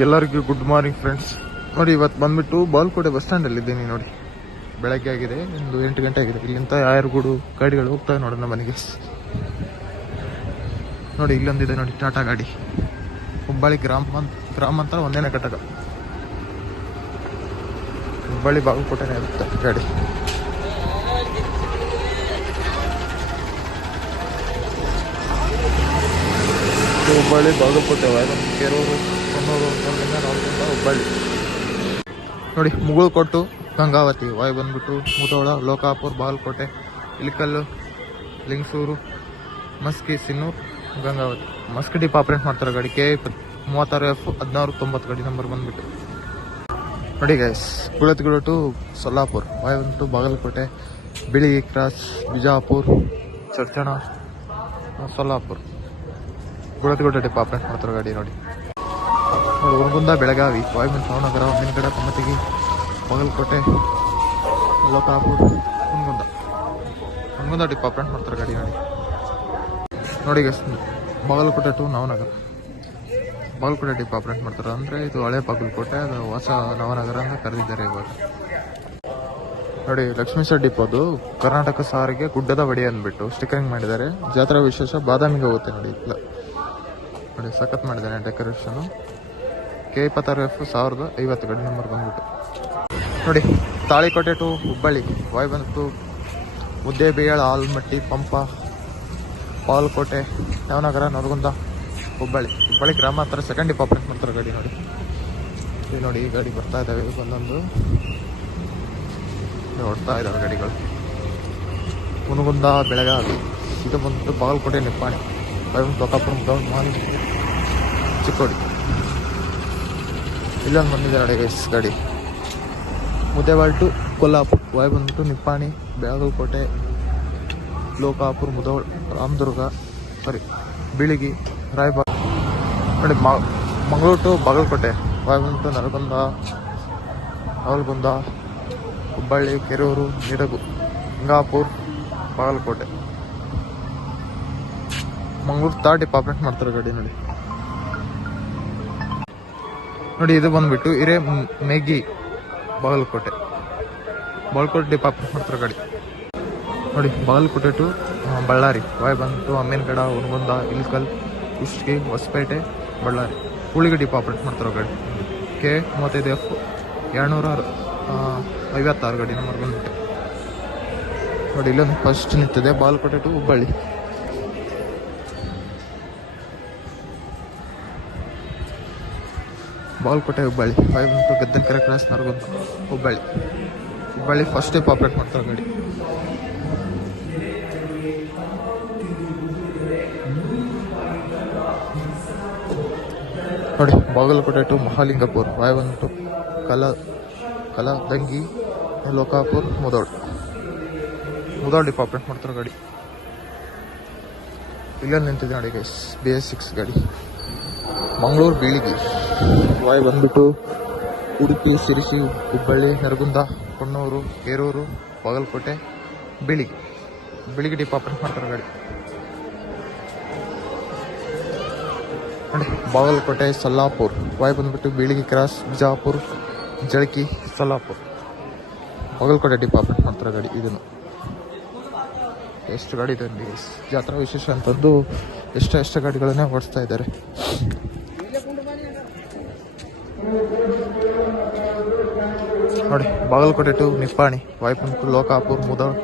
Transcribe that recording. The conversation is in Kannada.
ಎಲ್ಲರಿಗೂ ಗುಡ್ ಮಾರ್ನಿಂಗ್ ಫ್ರೆಂಡ್ಸ್ ನೋಡಿ ಇವತ್ತು ಬಂದ್ಬಿಟ್ಟು ಬಾಲ್ಕೋಟೆ ಬಸ್ ಸ್ಟ್ಯಾಂಡಲ್ಲಿ ಇದ್ದೀನಿ ನೋಡಿ. ಬೆಳಗ್ಗೆ ಆಗಿದೆ, ಒಂದು ಎಂಟು ಗಂಟೆ ಆಗಿದೆ. ಇಲ್ಲಿಂದ ಯಾರುಗಳು ಗಾಡಿಗಳು ಹೋಗ್ತವೆ ನೋಡಿ ನಮ್ಮ ಮನೆಗೆ. ನೋಡಿ, ಇಲ್ಲೊಂದಿದೆ ನೋಡಿ, ಟಾಟಾ ಗಾಡಿ. ಹುಬ್ಬಳ್ಳಿ ಗ್ರಾಮ ಗ್ರಾಮಾಂತರ ಒಂದೇನೇ ಘಟಕ. ಹುಬ್ಬಳ್ಳಿ ಬಾಗಲಕೋಟೆನೇ ಇರುತ್ತೆ ಗಾಡಿ. ಹುಬ್ಬಳ್ಳಿ ಬಾಗಲಕೋಟೆ ಕೆರೂರು. ಹುಬ್ಬಳ್ಳಿ. ನೋಡಿ ಮುಗುಳು ಕೊಟ್ಟು ಗಂಗಾವತಿ, ವಾಯು ಬಂದ್ಬಿಟ್ಟು Mudhol, Lokapur, Bagalkot, Ilkal, Lingasuru, Maski, Sinnur, Gangavati. Musk depot operate ಮಾಡ್ತಾರೆ ಗಾಡಿ, ಕೆ ಮೂವತ್ತಾರು ಎಫ್ ಹದಿನಾರು ತೊಂಬತ್ತು ಗಾಡಿ ನಂಬರ್ ಬಂದ್ಬಿಟ್ಟು. ನೋಡಿ ಗೈಸ್ ಕುಳತ್ಗುಳು ಟು ಸೊಲ್ಲಾಪುರ್, ವಾಯು ಬಂದ್ಬಿಟ್ಟು ಬಾಗಲಕೋಟೆ, ಬಿಳಿ ಕ್ರಾಸ್, ಬಿಜಾಪುರ್, ಚರ್ಚಣ, ಸೊಲ್ಲಾಪುರ್. ಗುಳತ್ಗುಳ ಡಿಪ್ ಆಪರೇಟ್ ಮಾಡ್ತಾರೆ ಗಾಡಿ ನೋಡಿ. ನೋಡಿ ಹುಣಗುಂದ ಬೆಳಗಾವಿ ವಾಯುಮನ್ ನವನಗರ ಮೀನಗಡ ಕಮ್ಮತಿಗಿ ಬಾಗಲಕೋಟೆ, ಲೋಕಾಪುರ್, ಹುಣಗುಂದ. ಹುಣಗುಂದ ಡಿಪ್ ಆಪರೇಟ್ ಮಾಡ್ತಾರೆ ಗಾಡಿ ನೋಡಿ ನೋಡಿ Bagalkot to Navanagar. Bagalkot depot operate ಮಾಡ್ತಾರೆ. ಅಂದರೆ ಇದು ಹಳೆ ಬಾಗಲಕೋಟೆ, ಅದು ಹೊಸ ನವನಗರ ಅಂತ ಕರೆದಿದ್ದಾರೆ ಇವಾಗ. ನೋಡಿ ಲಕ್ಷ್ಮೀಶ್ವರ ಅದು. ಕರ್ನಾಟಕ ಸಾರಿಗೆ ಗುಡ್ಡದ ಬಡಿ ಅಂದ್ಬಿಟ್ಟು ಸ್ಟಿಕರಿಂಗ್ ಮಾಡಿದ್ದಾರೆ. ಜಾತ್ರಾ ವಿಶೇಷ ಬಾದಾಮಿಗೆ ಹೋಗುತ್ತೆ ನೋಡಿ ನೋಡಿ, ಸಖತ್ ಮಾಡಿದ್ದಾರೆ ಡೆಕೋರೇಷನು ಕೆ ಇಪ್ಪತ್ತಾರು ಎಫ್ ಸಾವಿರದ ಐವತ್ತು ಗಡಿ ನಂಬರ್ ಬಂದ್ಬಿಟ್ಟು. ನೋಡಿ, ತಾಳಿಕೋಟೆ ಟು ಹುಬ್ಬಳ್ಳಿ ವಾಯ್ ಬಂದ್ಬಿಟ್ಟು ಮುದ್ದೇಬೇಳ ಆಲ್ಮಟ್ಟಿ ಪಂಪ, ಪಾಲ್ಕೋಟೆ ನವನಗರ ನರಗುಂದ, ಹುಬ್ಬಳ್ಳಿ. ಹುಬ್ಬಳ್ಳಿ ಗ್ರಾಮಾಂತರ ಸೆಕೆಂಡ್ ಡಿಪಾರ್ಟ್ಮೆಂಟ್ ಮಾಡ್ತಾರೆ ಗಾಡಿ ನೋಡಿ. ಇಲ್ಲಿ ನೋಡಿ, ಈ ಗಾಡಿ ಬರ್ತಾ ಇದ್ದಾವೆ ಒಂದೊಂದು ಹೊಡ್ತಾ ಇದ್ದಾವೆ ಗಾಡಿಗಳು. ಮುನಗುಂದ ಬೆಳಗಾವಿ. ಇದು ಬಂದ್ಬಿಟ್ಟು ಬಾಗಲಕೋಟೆ, ನಿಪ್ಪಾಣಿ. ಬಂದು ದೊಡ್ಡಪುರ ಚಿಕ್ಕೋಡಿ. ಇಲ್ಲೊಂದು ಬಂದಿದೆ ನೋಡಿ ಗೈಸ್ ಗಾಡಿ. ಮುದ್ದೇವಾಳ್ ಟು ಕೊಲ್ಲಾಪುರ್ ವಾಯ್ ಬಂದ್ಬಿಟ್ಟು ನಿಪ್ಪಾಣಿ ಬೆಳಗಲ್ಕೋಟೆ ಲೋಕಾಪುರ್ ಮುದೋಳ್ ರಾಮದುರ್ಗ ಸಾರಿ ಬಿಳಿಗಿ, ರಾಯಬಾಗ್. ನೋಡಿ ಮಂಗಳೂರು ಟು ಬಾಗಲಕೋಟೆ ವಾಯ್ ಬಂದ್ಬಿಟ್ಟು ನರಗುಂದ, ಅವಲ್ಗುಂದ, ಹುಬ್ಬಳ್ಳಿ, ಕೆರೂರು, ನಿಡಗು ಗಂಗಾಪುರ್ ಬಾಗಲಕೋಟೆ. ಮಂಗಳೂರು ತಾರ್ ಡಿಪಾರ್ಟ್ಮೆಂಟ್ ಮಾಡ್ತಾರೆ ಗಾಡಿ ನೋಡಿ. ನೋಡಿ, ಇದು ಬಂದ್ಬಿಟ್ಟು ಇರೇ ಮೇಗಿ ಬಾಗಲಕೋಟೆ. ಬಾಗಲಕೋಟೆ ಡಿಪ್ ಆಪರೇಟ್ ಮಾಡ್ತಾರೆ ಗಾಡಿ ನೋಡಿ, ಬಾಗಲಕೋಟೆ ಟು ಬಳ್ಳಾರಿ. ವಾಯ್ ಬಂದ್ಬಿಟ್ಟು ಅಮ್ಮೇನಗಡ ಹುನಗುಂದ ಇಲ್ಕಲ್ ಕುಷ್ಟಗಿ ಹೊಸಪೇಟೆ, ಬಳ್ಳಾರಿ. ಹುಳಿಗೆ ಡಿಪ್ ಆಪ್ರೇಟ್ ಮಾಡ್ತಾರೆ ಗಾಡಿ ಕೆ ಮೂವತ್ತೈದು ಎಫ್ ಎರಡುನೂರ ಐವತ್ತಾರು ಗಾಡಿ ನಂಬರ್ ಬಂದ್ಬಿಟ್ಟು ನೋಡಿ, ಇಲ್ಲೊಂದು ಫಸ್ಟ್ ನಿಂತಿದೆ, ಬಾಗಲಕೋಟೆ ಟು ಹುಬ್ಬಳ್ಳಿ. ಬಾಗಲಕೋಟೆ ಹುಬ್ಬಳ್ಳಿ. ಫೈವ್ ಬಂತು Gaddanakeri cross Nargund Hubballi. Hubballi first type operate ಮಾಡ್ತಾರೆ ಗಾಡಿ. ನೋಡಿ, Bagalkot to Mahalingpur. One to ಕಲ ಕಲದಂಗಿ ಲೋಕಾಪುರ್ ಮುದೋಡ್ ಮುದೋಡ್ ಡಿಪ್ ಮಾಡ್ತಾರೆ ಗಾಡಿ. ಇಲ್ಲಲ್ಲಿ ನಿಂತಿದೆ ನೋಡಿ ಗೈಸ್ ಬಿ ಎಸ್ ಸಿಕ್ಸ್ ಗಾಡಿ. ಮಂಗಳೂರು, ಬೀಳಿಗಿ. ವಾಯು ಬಂದ್ಬಿಟ್ಟು ಉಡುಪಿ ಸಿರಿಸಿ ಹುಬ್ಬಳ್ಳಿ, ನರಗುಂದ ಕೊಣ್ಣೂರು ಏರೂರು, ಬಾಗಲಕೋಟೆ ಬೆಳಿಗ್ಗೆ ಬೆಳಿಗ್ಗೆ ಡಿಪ್ ಆಪರೇಟ್ ಮಾಡ್ತಾರೆ ಗಾಡಿ. ನೋಡಿ, ಬಾಗಲಕೋಟೆ, ಸೊಲ್ಲಾಪುರ್. ವಾಯ್ ಬಂದ್ಬಿಟ್ಟು Bilagi cross Bijapur, Jalaki, Solapur. Bagalkot department operate ಮಾಡ್ತಾರೆ ಗಾಡಿ ಇದನ್ನು. ಎಷ್ಟು ಗಾಡಿ ಇದೆ ಜಾತ್ರಾ ವಿಶೇಷ ಅಂತಂದು ಎಷ್ಟು ಎಷ್ಟು ಗಾಡಿಗಳನ್ನೇ ಓಡಿಸ್ತಾ ಇದ್ದಾರೆ. ನೋಡಿ ಬಾಗಲಕೋಟೆ ಟು ನಿಪ್ಪಾಣಿ ವಾಯುಪುಂಟು ಲೋಕಾಪುರ್ ಮುದೋಳ್